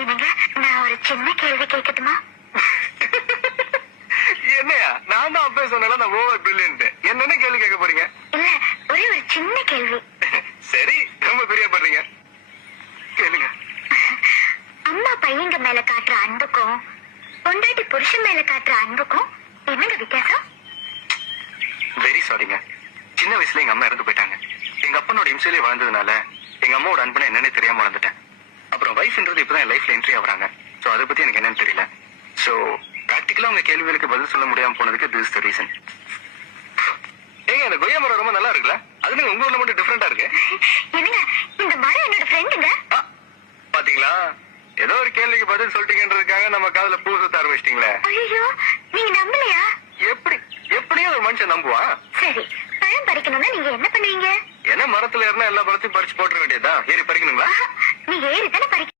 என்னங்க, நான் ஒரு சின்ன கேள்வி கேட்கட்டுமா? என்னையா நான் தான் அப்பவே சொன்னால நான் ஓவர் பிரில்லியன்ட். என்னென்ன கேள்வி கேட்க போறீங்க? இல்ல, ஒரே ஒரு சின்ன கேள்வி. சரி, ரொம்ப பெரிய பண்றீங்க, கேளுங்க. அம்மா பையங்க மேல காட்டுற அன்புக்கும் பொண்டாட்டி புருஷன் மேல காட்டுற அன்புக்கும் என்னங்க வித்தியாசம்? வெரி சாரிங்க. சின்ன வயசுல எங்க அம்மா இறந்து போயிட்டாங்க. எங்க அப்பனோட இம்சையிலே வாழ்ந்ததுனால எங்க அம்மாவோட அன்புனா என்னன்னு தெரியாம வளர்ந்துட்டேன். அப்புறம் வைஃப்ன்றது இப்பதான் என் லைஃப்ல என்ட்ரி ஆகுறாங்க. சோ அதை பத்தி எனக்கு என்னன்னு தெரியல. சோ பிராக்டிகலா உங்க கேள்விகளுக்கு பதில் சொல்ல முடியாம போனதுக்கு திஸ் தி ரீசன். ஏங்க, இந்த கொய்யா மரம் ரொம்ப நல்லா இருக்குல்ல? அது உங்க ஊர்ல மட்டும் டிஃபரெண்டா இருக்கு. என்னங்க, இந்த மரம் என்னோட ஃப்ரெண்டுங்க. பாத்தீங்களா, ஏதோ ஒரு கேள்விக்கு பதில் சொல்லிட்டீங்கன்றதுக்காக நம்ம காதுல பூ சுத்த ஆரம்பிச்சிட்டீங்களே. ஐயோ, நீங்க நம்பலையா? எப்படியும் ஒரு மனுஷன் நம்புவான். சரி, பழம் பறிக்கணும்னா நீங்க என்ன பண்ணுவீங்க? என்ன, மரத்துல இருந்தா எல்லா பழத்தையும் பறிச்சு போட்டுற வேண்டியதா? ஏறி பறிக்கணுங்களா? நீங்க ஏறி தானே பறிக்க